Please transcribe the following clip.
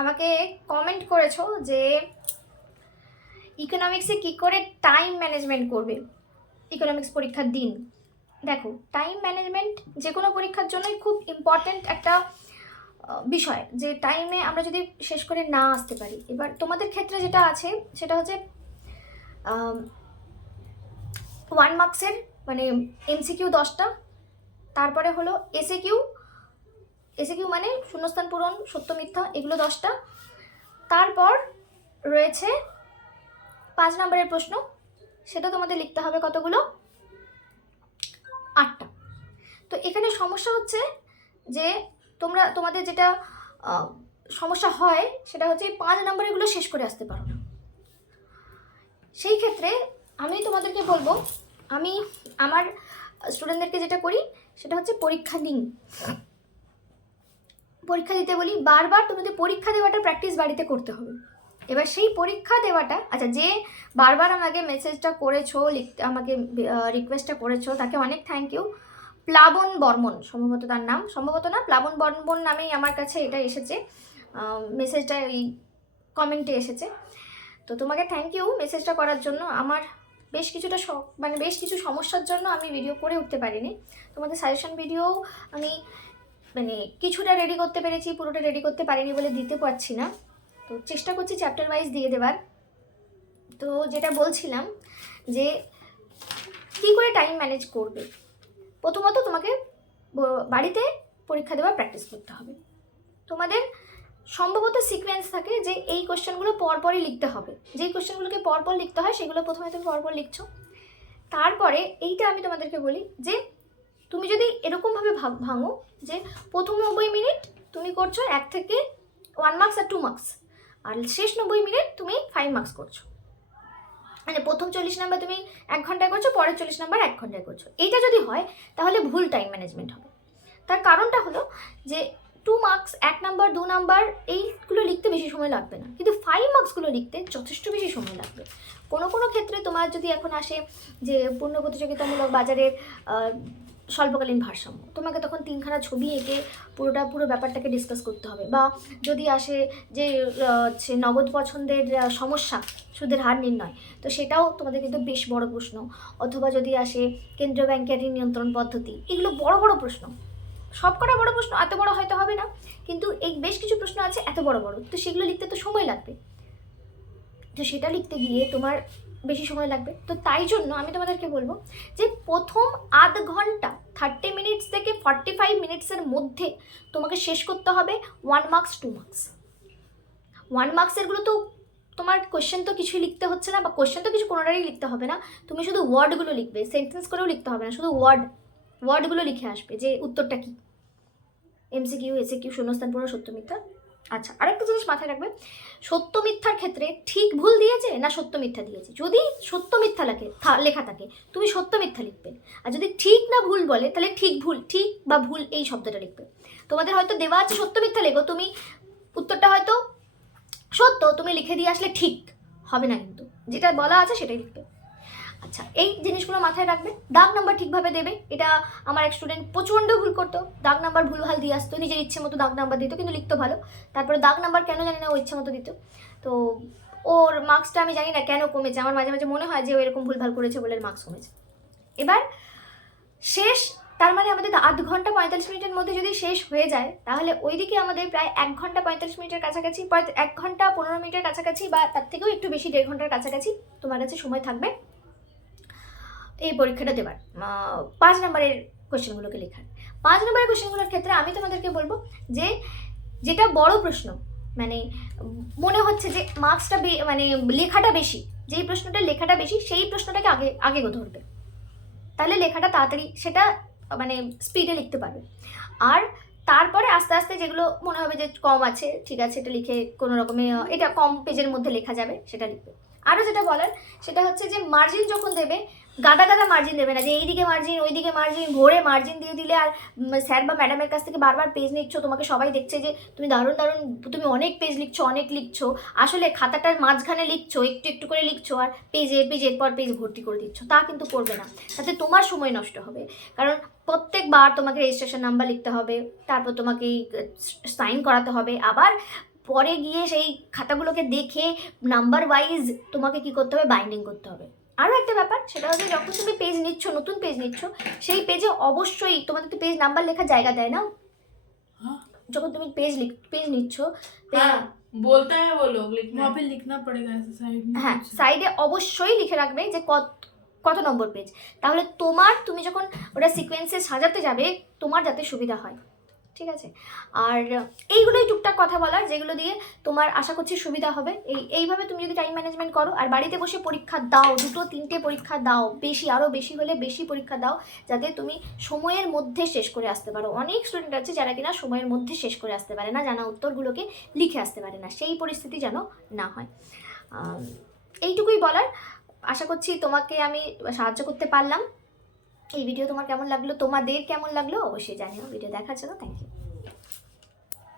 আমাকে কমেন্ট করেছো যে ইকোনমিক্সে কি করে টাইম ম্যানেজমেন্ট করবে ইকোনমিক্স পরীক্ষার দিন। দেখো, টাইম ম্যানেজমেন্ট যে কোনো পরীক্ষার জন্যই খুব ইম্পর্ট্যান্ট একটা বিষয়, যে টাইমে আমরা যদি শেষ করে না আসতে পারি। এবার তোমাদের ক্ষেত্রে যেটা আছে সেটা হচ্ছে 1 মার্কসের মানে এমসিকিউ 10টা, তারপরে হলো এসএকিউ মানে শূন্যস্থান পূরণ, সত্য মিথ্যা, এগুলো 10টা। তারপর রয়েছে 5 নম্বরের প্রশ্ন, সেটা তোমাদের লিখতে হবে কতগুলো, 8টা। তো এখানে সমস্যা হচ্ছে যে তোমাদের যেটা সমস্যা হয় সেটা হচ্ছে 5 নম্বরেগুলো শেষ করে আসতে পারো না। সেই ক্ষেত্রে আমি তোমাদেরকে বলবো, আমি আমার স্টুডেন্টদেরকে যেটা করি সেটা হচ্ছে পরীক্ষা দিতে বলি। বারবার তোমাদের পরীক্ষা দেওয়াটা প্র্যাকটিস বাড়িতে করতে হবে। এবার সেই পরীক্ষা দেওয়াটা, আচ্ছা, যে বারবার আমাকে মেসেজটা করেছো, আমাকে রিকোয়েস্টটা করেছো, তাকে অনেক থ্যাংক ইউ। প্লাবন বর্মন সম্ভবত তার নাম, সম্ভবত না, প্লাবন বর্মন নামেই আমার কাছে এটা এসেছে, মেসেজটা এই কমেন্টে এসেছে। তো তোমাকে থ্যাংক ইউ মেসেজটা করার জন্য। আমার বেশ কিছু সমস্যার জন্য আমি ভিডিও করে উঠতে পারিনি। তোমাদের সাজেশন ভিডিও আমি কিছুটা রেডি করতে পেরেছি, পুরোটা রেডি করতে পারিনি বলে দিতে পারছি না। তো চেষ্টা করছি চ্যাপ্টার ওয়াইজ দিয়ে দেবার। তো যেটা বলছিলাম যে কী করে টাইম ম্যানেজ করবে, প্রথমত তোমাকে বাড়িতে পরীক্ষা দেওয়ার প্র্যাকটিস করতে হবে। তোমাদের সম্ভবত সিকোয়েন্স থাকে যে এই কোশ্চেনগুলো পরপরই লিখতে হবে, যেই কোশ্চেনগুলোকে পরপর লিখতে হয় সেগুলো প্রথমে তুমি পরপর লিখছো। তারপরে এইটা আমি তোমাদেরকে বলি যে তুমি যদি এরকমভাবে ভাঙো যে প্রথম 90 মিনিট তুমি করছো 1 থেকে 1 মার্কস আর 2 মার্কস, আর শেষ 90 মিনিট তুমি 5 মার্কস করছো। মানে প্রথম 40 নাম্বার তুমি 1 ঘন্টায় করছো, পরের 40 নাম্বার 1 ঘন্টায় করছো। এইটা যদি হয় তাহলে ভুল টাইম ম্যানেজমেন্ট হবে। তার কারণটা হলো যে 2 মার্কস, 1 নাম্বার, 2 নাম্বার এইগুলো লিখতে বেশি সময় লাগবে না, কিন্তু 5 মার্কসগুলো লিখতে যথেষ্ট বেশি সময় লাগবে। কোনো ক্ষেত্রে তোমার যদি এখন আসে যে পূর্ণ প্রতিযোগিতামূলক বাজারের স্বল্পকালীন ভারসাম্য, তোমাকে তখন 3খানা ছবি এঁকে পুরো ব্যাপারটাকে ডিসকাস করতে হবে। বা যদি আসে যে নগদ পছন্দের সমস্যা, সুদের হার নির্ণয়, তো সেটাও তোমাদের কিন্তু বেশ বড় প্রশ্ন। অথবা যদি আসে কেন্দ্রীয় ব্যাংকের ঋণ নিয়ন্ত্রণ পদ্ধতি, এগুলো বড় প্রশ্ন। সবকটা বড় প্রশ্ন এত বড় হয়তো হবে না, কিন্তু এই বেশ কিছু প্রশ্ন আছে এত বড়, তো সেগুলো লিখতে তো সময় লাগবে। তো সেটা লিখতে গিয়ে তোমার বেশি সময় লাগবে। তো তাই জন্য আমি তোমাদেরকে বলবো যে প্রথম আধ ঘন্টা 30 মিনিটস থেকে 45 মিনিটসের মধ্যে তোমাকে শেষ করতে হবে 1 মার্কস 2 মার্কস। 1 মার্কসেরগুলো তো তোমার কোয়েশ্চেন তো কিছুই লিখতে হচ্ছে না, বা কোয়েশ্চেন তো কিছু কোনোটারই লিখতে হবে না, তুমি শুধু ওয়ার্ডগুলো লিখবে, সেন্টেন্স করেও লিখতে হবে না, শুধু ওয়ার্ডগুলো লিখে আসবে যে উত্তরটা কী। এমসিকিউ, এসএকিউ, শূন্যস্থান পূরণ, সত্য মিথ্যা। আচ্ছা, আরেকটা জিনিস মাথায় রাখবে, সত্য মিথ্যার ক্ষেত্রে ঠিক ভুল দিয়েছে না সত্য মিথ্যা দিয়েছে। যদি সত্য মিথ্যা লেখা থাকে তুমি সত্য মিথ্যা লিখবে, আর যদি ঠিক না ভুল বলে তাহলে ঠিক বা ভুল এই শব্দটা লিখবে। তোমাদের হয়তো দেওয়া আছে সত্য মিথ্যা লেখো, তুমি উত্তরটা হয়তো সত্য তুমি লিখে দিয়ে আসলে ঠিক হবে না, কিন্তু যেটা বলা আছে সেটাই লিখবে। আচ্ছা, এই জিনিসগুলো মাথায় রাখবে। দাগ নাম্বার ঠিকভাবে দেবে। এটা আমার এক স্টুডেন্ট প্রচণ্ড ভুল করতো, দাগ নাম্বার ভুলভাল দিয়ে আসতো, নিজের ইচ্ছে মতো দাগ নাম্বার দিত, কিন্তু লিখতো ভালো। তারপরে দাগ নাম্বার কেন জানি না ও ইচ্ছে মতো দিত, তো ওর মার্কসটা আমি জানি না কেন কমেছে। আমার মাঝে মনে হয় যে ও এরকম ভুলভাল করেছে বলে মার্কস কমেছে। এবার শেষ, তার মানে আমাদের আধ ঘন্টা 45 মিনিটের মধ্যে যদি শেষ হয়ে যায়, তাহলে ওইদিকে আমাদের প্রায় 1 ঘন্টা 45 মিনিটের কাছাকাছি, 1 ঘন্টা 15 মিনিটের কাছাকাছি, বা তার থেকেও একটু বেশি, 1.5 ঘন্টার কাছাকাছি তোমার কাছে সময় থাকবে এই পরীক্ষাটা দেবার 5 নম্বরের কোয়েশ্চেনগুলোকে লেখার। 5 নম্বরের কোয়েশ্চেনগুলোর ক্ষেত্রে আমি তোমাদেরকে বলবো যে যেটা বড় প্রশ্ন, মানে মনে হচ্ছে যে মার্কসটা লেখাটা বেশি, যেই প্রশ্নটা লেখাটা বেশি সেই প্রশ্নটাকে আগে ধরবে, তাহলে লেখাটা তাড়াতাড়ি সেটা স্পিডে লিখতে পারবে। আর তারপরে আস্তে আস্তে যেগুলো মনে হবে যে কম আছে, ঠিক আছে, এটা লিখে কোনো রকমে এটা কম পেজের মধ্যে লেখা যাবে সেটা লিখবে। আরও যেটা বলার সেটা হচ্ছে যে মার্জিন যখন দেবে, গাদা মার্জিন দেবে না, যে এইদিকে মার্জিন ওইদিকে মার্জিন, ভরে মার্জিন দিয়ে দিলে আর স্যার বা ম্যাডামের কাছ থেকে বারবার পেজ নিচ্ছ, তোমাকে সবাই দেখছে যে তুমি দারুণ তুমি অনেক পেজ লিখছো, অনেক লিখছো, আসলে খাতাটার মাঝখানে লিখছো, একটু করে লিখছো, আর পেজের পর পেজ ভর্তি করে দিচ্ছ। তা কিন্তু করবে না, তাতে তোমার সময় নষ্ট হবে। কারণ প্রত্যেকবার তোমাকে রেজিস্ট্রেশন নাম্বার লিখতে হবে, তারপর তোমাকে সাইন করাতে হবে, আবার পরে গিয়ে সেই খাতাগুলোকে দেখে নাম্বার ওয়াইজ তোমাকে কি করতে হবে, বাইন্ডিং করতে হবে। আরও একটা ব্যাপার, সেটা হচ্ছে যখন তুমি পেজ নিচ্ছ, নতুন পেজ নিচ্ছ, সেই পেজে অবশ্যই তোমাদের তো পেজ নাম্বার লেখার জায়গা দেয় না, যখন তুমি পেজ নিচ্ছ, बोलता है वो लोग, लेकिन वहाँ पे लिखना पड़ेगा ऐसे साइड में। হ্যাঁ, সাইডে অবশ্যই লিখে রাখবে যে কত নম্বর পেজ, তাহলে তুমি যখন ওটা সিকোয়েন্সে সাজাতে যাবে তোমার যাতে সুবিধা হয়, ঠিক আছে। আর এইগুলোই টুকটাক কথা বলার, যেগুলো দিয়ে তোমার আশা করছি সুবিধা হবে। এইভাবে তুমি যদি টাইম ম্যানেজমেন্ট করো আর বাড়িতে বসে পরীক্ষা দাও, 2-3টে পরীক্ষা দাও, আরও বেশি হলে বেশি পরীক্ষা দাও, যাতে তুমি সময়ের মধ্যে শেষ করে আসতে পারো। অনেক স্টুডেন্ট আছে যারা কিনা সময়ের মধ্যে শেষ করে আসতে পারে না, জানা উত্তরগুলোকে লিখে আসতে পারে না, সেই পরিস্থিতি যেন না হয়। এইটুকুই বলার। আশা করছি তোমাকে আমি সাহায্য করতে পারলাম। এই ভিডিও তোমার কেমন লাগলো, তোমাদের কেমন লাগলো অবশ্যই জানিও। ভিডিও দেখার জন্য থ্যাংক ইউ।